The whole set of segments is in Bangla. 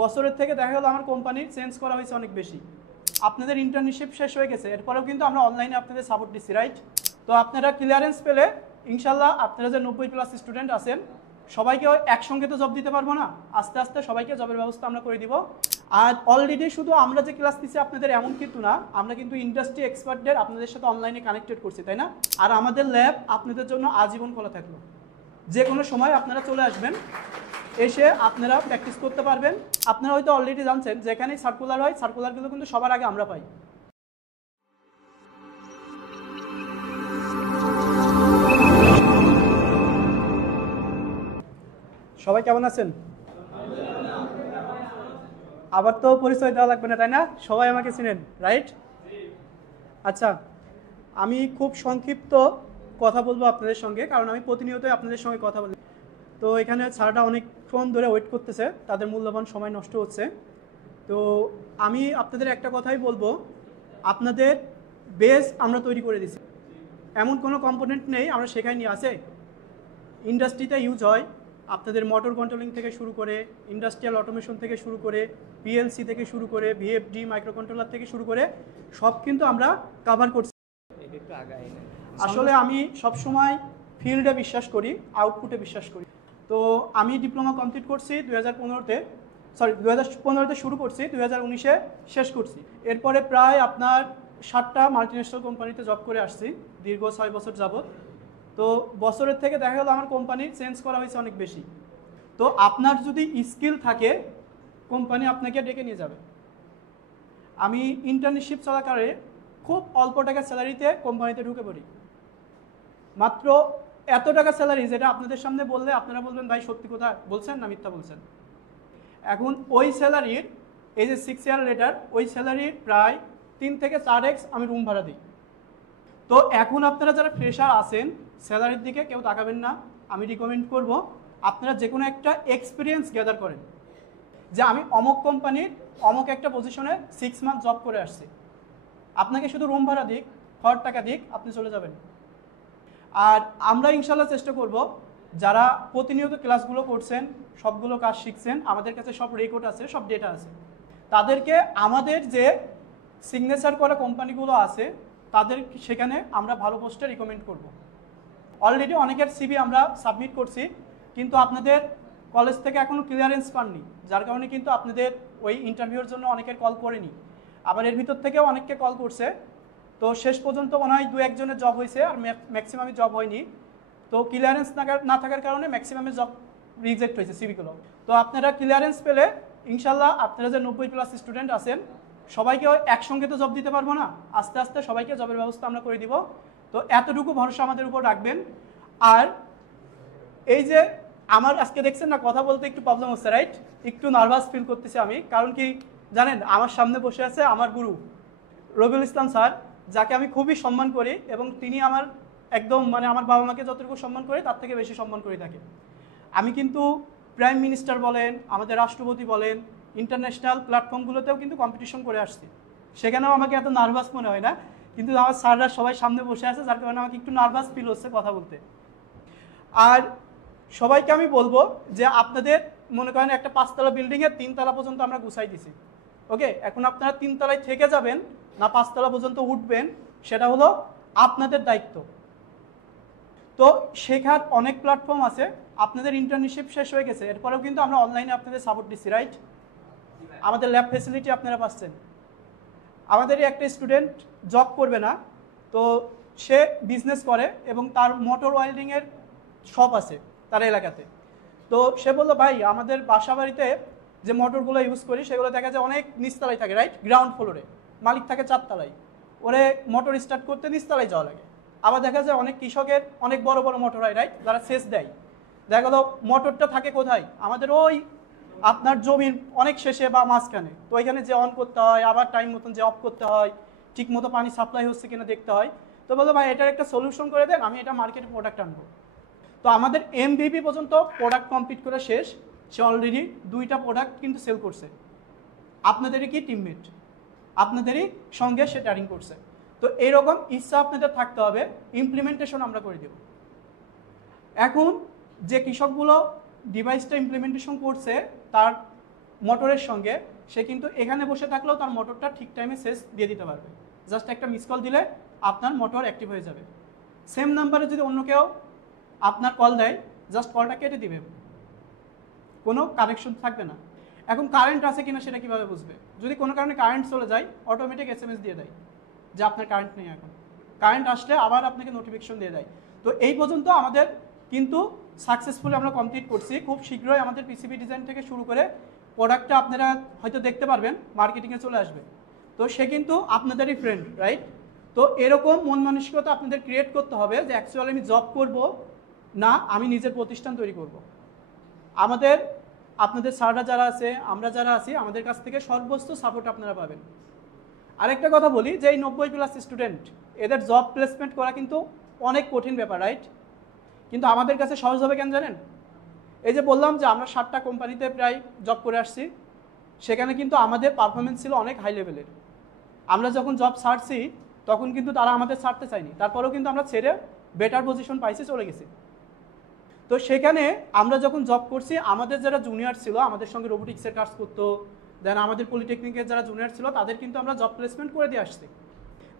বছরের থেকে দেখা গেল আমার কোম্পানির চেঞ্জ করা হয়েছে অনেক বেশি। আপনাদের ইন্টার্নশিপ শেষ হয়ে গেছে, এরপরেও কিন্তু আমরা অনলাইনে আপনাদের সাপোর্ট দিচ্ছি, রাইট? তো আপনারা ক্লিয়ারেন্স পেলে ইনশাল্লাহ আপনারা যে 90+ স্টুডেন্ট আছেন সবাইকে একসঙ্গে তো জব দিতে পারবো না, আস্তে আস্তে সবাইকে জবের ব্যবস্থা আমরা করে দিব। আর অলরেডি শুধু আমরা যে ক্লাস দিচ্ছি আপনাদের এমন কিন্তু না, আমরা কিন্তু ইন্ডাস্ট্রি এক্সপার্টদের আপনাদের সাথে অনলাইনে কানেক্টেড করছি, তাই না? আর আমাদের ল্যাব আপনাদের জন্য আজীবন খোলা থাকলো, যে কোনো সময় আপনারা চলে আসবেন, এসে আপনারা প্র্যাকটিস করতে পারবেন। আপনারা হয়তো অলরেডি জানছেন যেখানেই সার্কুলার হয় সার্কুলারগুলো কিন্তু সবার আগে আমরা পাই। সবাই কেমন আছেন? আবার তো পরিচয় দেওয়া লাগবে না, তাই না? সবাই আমাকে চিনেন, রাইট? আচ্ছা, আমি খুব সংক্ষিপ্ত কথা বলবো আপনাদের সঙ্গে, কারণ আমি প্রতিনিয়তই আপনাদের সঙ্গে কথা বলি। তো এখানে স্যারটা অনেকক্ষণ ধরে ওয়েট করতেছে, তাদের মূল্যবান সময় নষ্ট হচ্ছে। তো আমি আপনাদের একটা কথাই বলবো, আপনাদের বেস আমরা তৈরি করে দিছি, এমন কোনো কম্পোনেন্ট নেই আমরা শেখাইনি। আছে ইন্ডাস্ট্রিতে ইউজ হয়, আপনাদের মোটর কন্ট্রোলিং থেকে শুরু করে, ইন্ডাস্ট্রিয়াল অটোমেশন থেকে শুরু করে, পিএলসি থেকে শুরু করে, ভিএফডি মাইক্রো কন্ট্রোলার থেকে শুরু করে সব কিন্তু আমরা কভার করছি। আসলে আমি সবসময় ফিল্ডে বিশ্বাস করি, আউটপুটে বিশ্বাস করি। তো আমি ডিপ্লোমা কমপ্লিট করছি 2015-তে শুরু করছি, 2019-এ শেষ করছি। এরপরে প্রায় আপনার 7টা মাল্টিন্যাশনাল কোম্পানিতে জব করে আসছি দীর্ঘ 6 বছর যাবত। তো বছরের থেকে দেখা গেল আমার কোম্পানি চেঞ্জ করা হয়েছে অনেক বেশি। তো আপনার যদি স্কিল থাকে কোম্পানি আপনাকে ডেকে নিয়ে যাবে। আমি ইন্টার্নশিপ চলাকালে খুব অল্প টাকা স্যালারিতে কোম্পানিতে ঢুকে পড়ি, মাত্র এত টাকা স্যালারি যেটা আপনাদের সামনে বললে আপনারা বলবেন ভাই সত্যি কথা বলছেন না মিথ্যা বলছেন। এখন ওই স্যালারির, এই যে 6 ইয়ার লেটার, ওই স্যালারির প্রায় 3 থেকে 4x আমি রুম ভাড়া দিই। তো এখন আপনারা যারা ফ্রেশার আছেন স্যালারির দিকে কেউ তাকাবেন না, আমি রিকমেন্ড করব আপনারা যে কোনো একটা এক্সপিরিয়েন্স গ্যাদার করেন, যে আমি অমুক কোম্পানির অমুক একটা পজিশনে 6 মান্থ জব করে আসছি, আপনাকে শুধু রুম ভাড়া দিক, খাওয়ার টাকা দিক, আপনি চলে যাবেন। আর আমরা ইনশাল্লাহ চেষ্টা করব যারা প্রতিনিয়ত ক্লাসগুলো করছেন, সবগুলো কাজ শিখছেন, আমাদের কাছে সব রেকর্ড আছে, সব ডেটা আছে, তাদেরকে আমাদের যে সিগনেচার করা কোম্পানিগুলো আছে তাদের সেখানে আমরা ভালো পোস্টে রিকমেন্ড করব। অলরেডি অনেকের সিভি আমরা সাবমিট করছি, কিন্তু আপনাদের কলেজ থেকে এখনও ক্লিয়ারেন্স পাননি, যার কারণে কিন্তু আপনাদের ওই ইন্টারভিউর জন্য অনেকের কল করেনি। আবার এর ভিতর থেকেও অনেককে কল করছে, তো শেষ পর্যন্ত মনে হয় 2-1 জনের জব হয়েছে, আর ম্যাক্সিমামই জব হয়নি। তো ক্লিয়ারেন্স না থাকার কারণে ম্যাক্সিমামের জব রিজেক্ট হয়েছে সিভিগুলো। তো আপনারা ক্লিয়ারেন্স পেলে ইনশাল্লাহ আপনারা যে 90+ স্টুডেন্ট আছেন সবাইকে একসঙ্গে তো জব দিতে পারবো না, আস্তে আস্তে সবাইকে জবের ব্যবস্থা আমরা করে দিব। তো এতটুকু ভরসা আমাদের উপর রাখবেন। আর এই যে আমার আজকে দেখছেন না কথা বলতে একটু প্রবলেম হচ্ছে, রাইট? একটু নার্ভাস ফিল করতেছি আমি, কারণ কি জানেন, আমার সামনে বসে আছে আমার গুরু রবিউল ইসলাম স্যার, যাকে আমি খুবই সম্মান করি, এবং তিনি আমার একদম মানে আমার বাবা মাকে যতটুকু সম্মান করি তার থেকে বেশি সম্মান করে থাকি। আমি কিন্তু প্রাইম মিনিস্টার বলেন, আমাদের রাষ্ট্রপতি বলেন, ইন্টারন্যাশনাল প্ল্যাটফর্মগুলোতেও কিন্তু কম্পিটিশন করে আসছি, সেখানেও আমাকে এত নার্ভাস মনে হয় না। কিন্তু আমার স্যাররা সবাই সামনে বসে আছে, যার কারণে আমাকে একটু নার্ভাস ফিল হচ্ছে কথা বলতে। আর সবাইকে আমি বলবো যে আপনাদের মনে করেন একটা 5তলা বিল্ডিংয়ের 3 তলা পর্যন্ত আমরা গুছাই দিছি, ওকে? এখন আপনারা 3 তলায় থেকে যাবেন না 5 তলা পর্যন্ত উঠবেন, সেটা হলো আপনাদের দায়িত্ব। তো শেখার অনেক প্ল্যাটফর্ম আছে, আপনাদের ইন্টার্নশিপ শেষ হয়ে গেছে, এরপরেও কিন্তু আমরা অনলাইনে আপনাদের সাপোর্ট দিচ্ছি, রাইট? আমাদের ল্যাব ফ্যাসিলিটি আপনারা পাচ্ছেন। আমাদেরই একটা স্টুডেন্ট জব করবে না, তো সে বিজনেস করে এবং তার মোটর ওয়েল্ডিংয়ের শপ আছে তার এলাকাতে। তো সে বললো ভাই আমাদের বাসা বাড়িতে যে মোটরগুলো ইউজ করি সেগুলো দেখা যায় অনেক নিচতলায় থাকে, রাইট? গ্রাউন্ড ফ্লোরে, মালিক থাকে 4 তলায়, ওরে মোটর স্টার্ট করতে নিচতলায় যাওয়া লাগে। আবার দেখা যায় অনেক কৃষকের অনেক বড় বড় মোটর হয়, রাইট? যারা সেচ দেয়, দেখা গেলো মোটরটা থাকে কোথায়, আমাদের ওই আপনার জমির অনেক শেষে বা মাঝখানে। তো ওইখানে যে অন করতে হয়, আবার টাইম মতন যে অফ করতে হয়, ঠিক মতো পানি সাপ্লাই হচ্ছে কিনা দেখতে হয়। তো বললো ভাই এটার একটা সলিউশন করে দেন, আমি এটা মার্কেটে প্রোডাক্ট আনবো। তো আমাদের MVP পর্যন্ত প্রোডাক্ট কমপ্লিট করে শেষ, সে অলরেডি 2টা প্রোডাক্ট কিন্তু সেল করছে। আপনাদেরই কি টিমমেট, আপনাদেরই সঙ্গে সে ট্রেডিং করছে। তো এইরকম ইচ্ছা আপনাদের থাকতে হবে, ইমপ্লিমেন্টেশন আমরা করে দেব। এখন যে কৃষকগুলো ডিভাইসটা ইমপ্লিমেন্টেশন করছে তার মোটরের সঙ্গে, সে কিন্তু এখানে বসে থাকলেও তার মোটরটা ঠিক টাইমে সেস দিয়ে দিতে পারবে। জাস্ট একটা মিস কল দিলে আপনার মোটর অ্যাক্টিভ হয়ে যাবে। সেম নাম্বারে যদি অন্য কেউ আপনার কল দেয়, জাস্ট কলটা কেটে দিবে, কোনো কানেকশন থাকবে না। এখন কারেন্ট আছে কিনা সেটা কীভাবে বুঝবে? যদি কোনো কারণে কারেন্ট চলে যায়, অটোমেটিক SMS দিয়ে দেয় যে আপনার কারেন্ট নেই। এখন কারেন্ট আসলে আবার আপনাকে নোটিফিকেশন দিয়ে দেয়। তো এই পর্যন্ত আমাদের কিন্তু সাকসেসফুলি আমরা কমপ্লিট করছি। খুব শীঘ্রই আমাদের পিসিবি ডিজাইন থেকে শুরু করে প্রোডাক্টটা আপনারা হয়তো দেখতে পারবেন, মার্কেটিংয়ে চলে আসবে। তো সে কিন্তু আপনাদেরই ফ্রেন্ড, রাইট? তো এরকম মন মানসিকতা আপনাদের ক্রিয়েট করতে হবে যে অ্যাকচুয়ালি আমি জব করব না, আমি নিজের প্রতিষ্ঠান তৈরি করব। আপনাদের স্যাররা যারা আছে, আমরা যারা আছি, আমাদের কাছ থেকে সর্বোচ্চ সাপোর্ট আপনারা পাবেন। আরেকটা কথা বলি যে এই 90+ স্টুডেন্ট, এদের জব প্লেসমেন্ট করা কিন্তু অনেক কঠিন ব্যাপার, রাইট? কিন্তু আমাদের কাছে সহজ হবে কেন জানেন? এই যে বললাম যে আমরা 7টা কোম্পানিতে প্রায় জব করে আসছি, সেখানে কিন্তু আমাদের পারফরমেন্স ছিল অনেক হাই লেভেলের। আমরা যখন জব ছাড়ছি তখন কিন্তু তারা আমাদের ছাড়তে চায়নি, তারপরেও কিন্তু আমরা ছেড়ে বেটার পজিশন পাইছি, চলে গেছি। তো সেখানে আমরা যখন জব করছি, আমাদের যারা জুনিয়র ছিল, আমাদের সঙ্গে রোবোটিক্সের কাজ করতো, দেন আমাদের পলিটেকনিকের যারা জুনিয়র ছিল, তাদের কিন্তু আমরা জব প্লেসমেন্ট করে দিয়ে আসছি।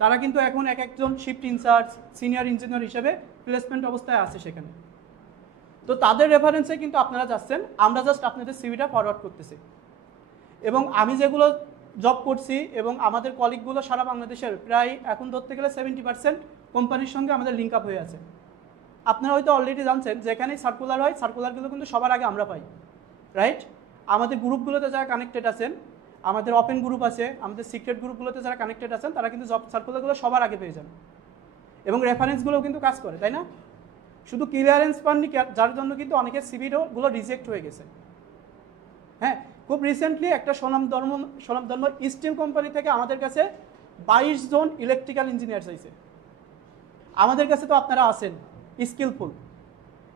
তারা কিন্তু এখন এক একজন শিফট ইনচার্জ, সিনিয়র ইঞ্জিনিয়ার হিসেবে প্লেসমেন্ট অবস্থায় আছে সেখানে। তো তাদের রেফারেন্সে কিন্তু আপনারা যাচ্ছেন, আমরা জাস্ট আপনাদের সিভিটা ফরওয়ার্ড করতেছি। এবং আমি যেগুলো জব করছি এবং আমাদের কলিগগুলো সারা বাংলাদেশের প্রায় এখন ধরতে গেলে 70% কোম্পানির সঙ্গে আমাদের লিঙ্ক আপ হয়ে আছে। আপনারা হয়তো অলরেডি জানছেন যেখানেই সার্কুলার হয়, সার্কুলারগুলো কিন্তু সবার আগে আমরা পাই, রাইট? আমাদের গ্রুপগুলোতে যারা কানেক্টেড আছেন, আমাদের ওপেন গ্রুপ আছে, আমাদের সিক্রেট গ্রুপগুলোতে যারা কানেক্টেড আছেন, তারা কিন্তু জব সার্কুলারগুলো সবার আগে পেয়ে যান। এবং রেফারেন্সগুলোও কিন্তু কাজ করে, তাই না? শুধু ক্লিয়ারেন্স পাননি, যার জন্য কিন্তু অনেকের সিভিগুলো রিজেক্ট হয়ে গেছে। হ্যাঁ, খুব রিসেন্টলি একটা স্বনামধন্য স্টিল কোম্পানি থেকে আমাদের কাছে 22 জন ইলেকট্রিক্যাল ইঞ্জিনিয়ার চাইছে। আমাদের কাছে তো আপনারা আছেন স্কিলফুল,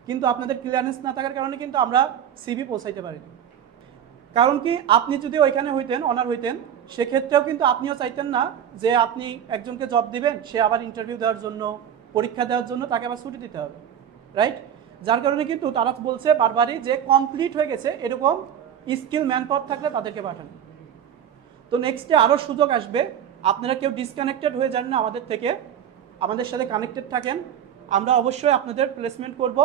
কিন্তু আপনাদের ক্লিয়ারেন্স না থাকার কারণে কিন্তু আমরা সিভি পৌঁছাইতে পারিনি। কারণ কি, আপনি যদি ওইখানে হইতেন, অনার হইতেন, সেক্ষেত্রেও কিন্তু আপনিও চাইতেন না যে আপনি একজনকে জব দিবেন, সে আবার ইন্টারভিউ দেওয়ার জন্য, পরীক্ষা দেওয়ার জন্য তাকে আবার ছুটি দিতে হবে, রাইট? যার কারণে কিন্তু তারা বলছে বারবারই যে কমপ্লিট হয়ে গেছে এরকম স্কিল ম্যান পাওয়ার থাকলে তাদেরকে পাঠান। তো নেক্সটে আরও সুযোগ আসবে, আপনারা কেউ ডিসকানেক্টেড হয়ে যান না আমাদের থেকে, আমাদের সাথে কানেক্টেড থাকেন, আমরা অবশ্যই আপনাদের প্লেসমেন্ট করব।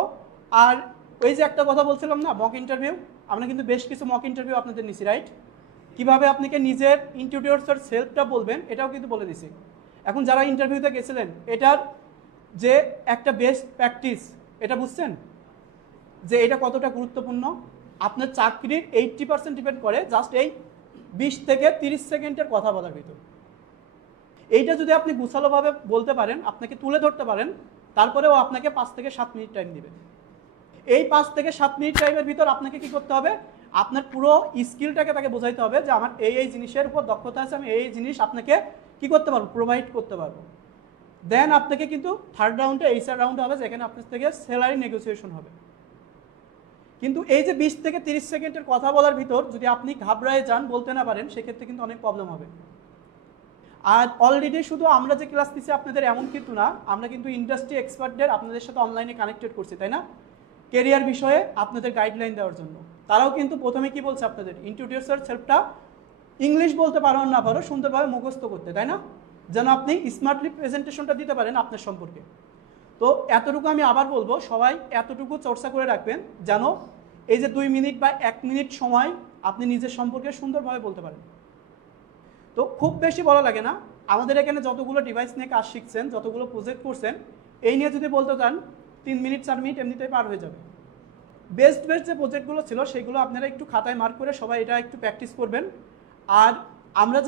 আর ওই যে একটা কথা বলছিলাম না, মক ইন্টারভিউ, আমরা কিন্তু বেশ কিছু মক ইন্টারভিউ আপনাদের নিছি, রাইট? কীভাবে আপনাকে নিজের ইন্ট্রোডিউসার সেলফটা বলবেন এটাও কিন্তু বলে দিছি। এখন যারা ইন্টারভিউতে গেছিলেন, এটার যে একটা বেস্ট প্র্যাকটিস, এটা বুঝছেন যে এটা কতটা গুরুত্বপূর্ণ? আপনার চাকরির 80% ডিপেন্ড করে জাস্ট এই 20 থেকে 30 সেকেন্ডের কথা বলার ভিতর। এইটা যদি আপনি গুছালোভাবে বলতে পারেন, আপনাকে তুলে ধরতে পারেন, তারপরেও আপনাকে 5 থেকে 7 মিনিট টাইম দিবে। এই 5 থেকে 7 মিনিট টাইমের ভিতর আপনাকে কি করতে হবে? আপনার পুরো স্কিলটাকে তাকে বোঝাইতে হবে যে আমার এই জিনিসের উপর দক্ষতা আছে, আমি এই জিনিস আপনাকে কি করতে পারবো, প্রোভাইড করতে পারবো। দেন আপনাকে কিন্তু থার্ড রাউন্ডে, এইচআর রাউন্ড হবে, যেখানে আপনার থেকে স্যালারি নেগোসিয়েশন হবে। কিন্তু এই যে 20 থেকে 30 সেকেন্ডের কথা বলার ভিতর যদি আপনি ঘাবড়ায় যান, বলতে না পারেন, সেক্ষেত্রে কিন্তু অনেক প্রবলেম হবে। আর অলরেডি শুধু আমরা যে ক্লাস দিচ্ছি আপনাদের এমন কিন্তু না, আমরা কিন্তু ইন্ডাস্ট্রি এক্সপার্টদের আপনাদের সাথে অনলাইনে কানেক্টেড করছি, তাই না? কেরিয়ার বিষয়ে আপনাদের গাইডলাইন দেওয়ার জন্য। তারাও কিন্তু প্রথমে কি বলছে আপনাদের, ইন্ট্রোডিউসার সেলফটা ইংলিশ বলতে পারো না পারো সুন্দরভাবে মুখস্থ করতে, তাই না? যেন আপনি স্মার্টলি প্রেজেন্টেশনটা দিতে পারেন আপনার সম্পর্কে। তো এতটুকু আমি আবার বলবো, সবাই এতটুকু চর্চা করে রাখবেন যেন এই যে 2 মিনিট বা 1 মিনিট সময় আপনি নিজের সম্পর্কে সুন্দরভাবে বলতে পারেন। তো খুব বেশি বলা লাগে না, আমাদের এখানে যতগুলো ডিভাইস নিয়ে কাজ শিখছেন, যতগুলো প্রজেক্ট করছেন, এই নিয়ে যদি বলতে চান 3 মিনিট 4 মিনিট এমনিতেই পার হয়ে যাবে। বেস্ট যে প্রজেক্টগুলো ছিল সেগুলো আপনারা একটু খাতায় মার্ক করে সবাই এটা একটু প্র্যাকটিস করবেন। আর আমরা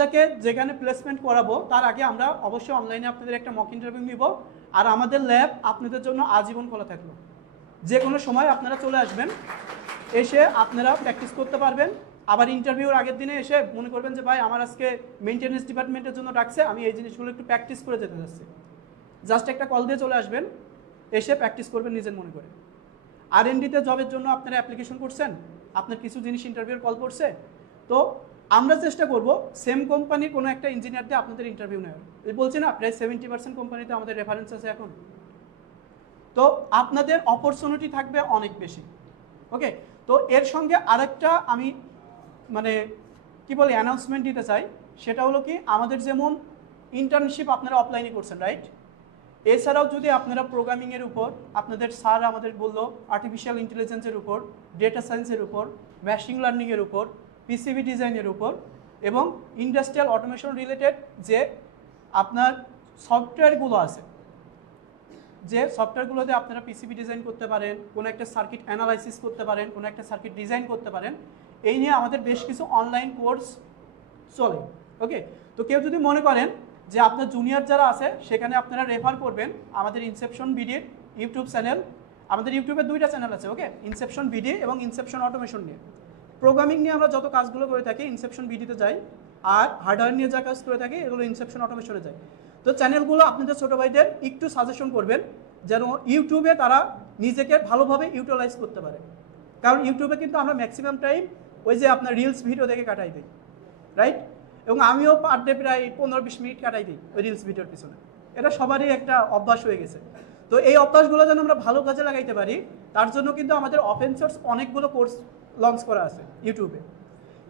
যেখানে প্লেসমেন্ট করাবো তার আগে আমরা অবশ্যই অনলাইনে আপনাদের একটা মক ইন্টারভিউ নিব। আর আমাদের ল্যাব আপনাদের জন্য আজীবন খোলা থাকলো, যে কোনো সময় আপনারা চলে আসবেন, এসে আপনারা প্র্যাকটিস করতে পারবেন। আবার ইন্টারভিউর আগের দিনে এসে মনে করবেন যে ভাই আমার আজকে মেইনটেনেন্স ডিপার্টমেন্টের জন্য ডাকছে, আমি এই জিনিসগুলো একটু প্র্যাকটিস করে যেতে যাচ্ছি, জাস্ট একটা কল দিয়ে চলে আসবেন, এসে প্র্যাকটিস করবেন নিজের মনে করে। R&Dতে জবের জন্য আপনারা অ্যাপ্লিকেশন করছেন, আপনার কিছু জিনিস ইন্টারভিউর কল করছে, তো আমরা চেষ্টা করব সেম কোম্পানির কোনো একটা ইঞ্জিনিয়ার দিয়ে আপনাদের ইন্টারভিউ নেওয়ার। বলছি না প্রায় 70% কোম্পানিতে আমাদের রেফারেন্স আছে এখন। তো আপনাদের অপরচুনিটি থাকবে অনেক বেশি। ওকে, তো এর সঙ্গে আরেকটা আমি মানে কি বলে অ্যানাউন্সমেন্ট দিতে চাই, সেটা হলো কি আমাদের যেমন ইন্টার্নশিপ আপনারা অফলাইনে করছেন, রাইট? এছাড়াও যদি আপনারা প্রোগ্রামিংয়ের উপর, আপনাদের স্যার আমাদের বললো আর্টিফিশিয়াল ইন্টেলিজেন্সের উপর, ডেটা সায়েন্সের উপর, মেশিন লার্নিংয়ের উপর, পিসিবি ডিজাইনের উপর এবং ইন্ডাস্ট্রিয়াল অটোমেশন রিলেটেড যে আপনার সফটওয়্যারগুলো আছে, যে সফটওয়্যারগুলোতে আপনারা পিসিবি ডিজাইন করতে পারেন, কোনো একটা সার্কিট অ্যানালাইসিস করতে পারেন, কোনো একটা সার্কিট ডিজাইন করতে পারেন, এই নিয়ে আমাদের বেশ কিছু অনলাইন কোর্স চলে। ওকে, তো কেউ যদি মনে করেন যে আপনার জুনিয়র যারা আছে সেখানে আপনারা রেফার করবেন আমাদের ইনসেপশন বিডির ইউটিউব চ্যানেল। আমাদের ইউটিউবে 2টা চ্যানেল আছে, ওকে, ইনসেপশন বিডি এবং ইনসেপশন অটোমেশন নিয়ে। প্রোগ্রামিং নিয়ে আমরা যত কাজগুলো করে থাকি ইনসেপশন বিডিতে যাই, আর হার্ডওয়্যার নিয়ে যা কাজ করে থাকি এগুলো ইনসেপশন অটোমেশনে যায়। তো চ্যানেলগুলো আপনাদের ছোটো ভাইদের একটু সাজেশন করবেন যেন ইউটিউবে তারা নিজেকে ভালোভাবে ইউটিলাইজ করতে পারে, কারণ ইউটিউবে কিন্তু আমরা ম্যাক্সিমাম টাইম ওই যে আপনার রিলস ভিডিও দেখে কাটাই দিই, রাইট? এবং আমিও পার ডে প্রায় 15-20 মিনিট কাটাই দিই ওই রিলস ভিডিওর পিছনে। এটা সবারই একটা অভ্যাস হয়ে গেছে। তো এই অভ্যাসগুলো যেন আমরা ভালো কাজে লাগাইতে পারি, তার জন্য কিন্তু আমাদের ওপেন সোর্স অনেকগুলো কোর্স লঞ্চ করা আছে ইউটিউবে।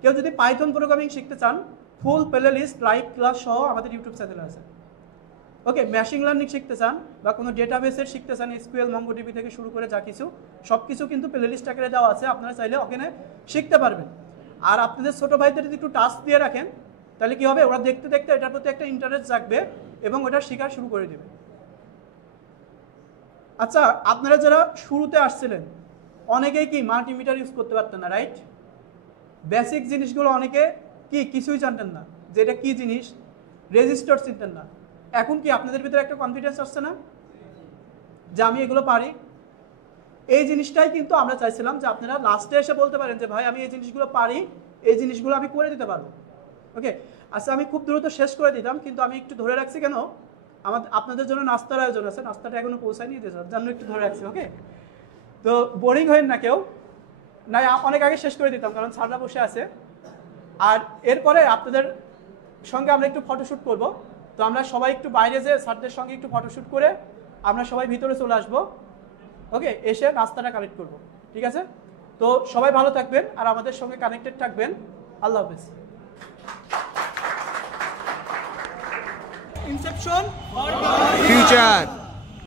কেউ যদি পাইথন প্রোগ্রামিং শিখতে চান, ফুল প্লে লিস্ট লাইভ ক্লাস সহ আমাদের ইউটিউব চ্যানেলে আছে। ওকে, মেশিন লার্নিং শিখতে চান বা কোনো ডেটাবেসের শিখতে চান, এসকিউএল মঙ্গোডিবি থেকে শুরু করে যা কিছু সব কিছু কিন্তু প্লে লিস্ট আকারে দেওয়া আছে, আপনারা চাইলে ওখানে শিখতে পারবেন। আর আপনাদের ছোটো ভাইদের যদি একটু টাস্ক দিয়ে রাখেন তাহলে কি হবে, ওরা দেখতে দেখতে এটার প্রতি একটা ইন্টারেস্ট জাগবে এবং ওটা শেখা শুরু করে দেবে। আচ্ছা, আপনারা যারা শুরুতে আসছিলেন অনেকেই কি মাল্টিমিটার ইউজ করতে পারতেন না, রাইট? বেসিক জিনিসগুলো অনেকে কি কিছুই জানতেন না, যে এটা কী জিনিস, রেজিস্টার চিনতেন না। এখন কি আপনাদের ভিতরে একটা কনফিডেন্স আসছে না যে আমি এগুলো পারি? এই জিনিসটাই কিন্তু আমরা চাইছিলাম যে আপনারা লাস্টে এসে বলতে পারেন যে ভাই আমি এই জিনিসগুলো পারি, এই জিনিসগুলো আমি করে দিতে পারবো। ওকে, আচ্ছা আমি খুব দ্রুত শেষ করে দিতাম, কিন্তু আমি একটু ধরে রাখছি কেন, আপনাদের জন্য নাস্তার আয়োজন আছে, নাস্তাটা এখনো পৌঁছায়নি, যার জন্য একটু ধরে রাখছি। ওকে, তো বোরিং হয়েন না কেউ, না অনেক আগে শেষ করে দিতাম কারণ স্যাররা বসে আছে। আর এরপরে আপনাদের সঙ্গে আমরা একটু ফটোশ্যুট করব। তো আমরা সবাই একটু বাইরে যেয়ে স্যারদের সঙ্গে একটু ফটোশ্যুট করে আমরা সবাই ভিতরে চলে আসবো। ওকে, এসে নাস্তাটা কালেক্ট করব, ঠিক আছে? তো সবাই ভালো থাকবেন আর আমাদের সঙ্গে কানেক্টেড থাকবেন। আল্লাহ হাফেজ। Inception, future.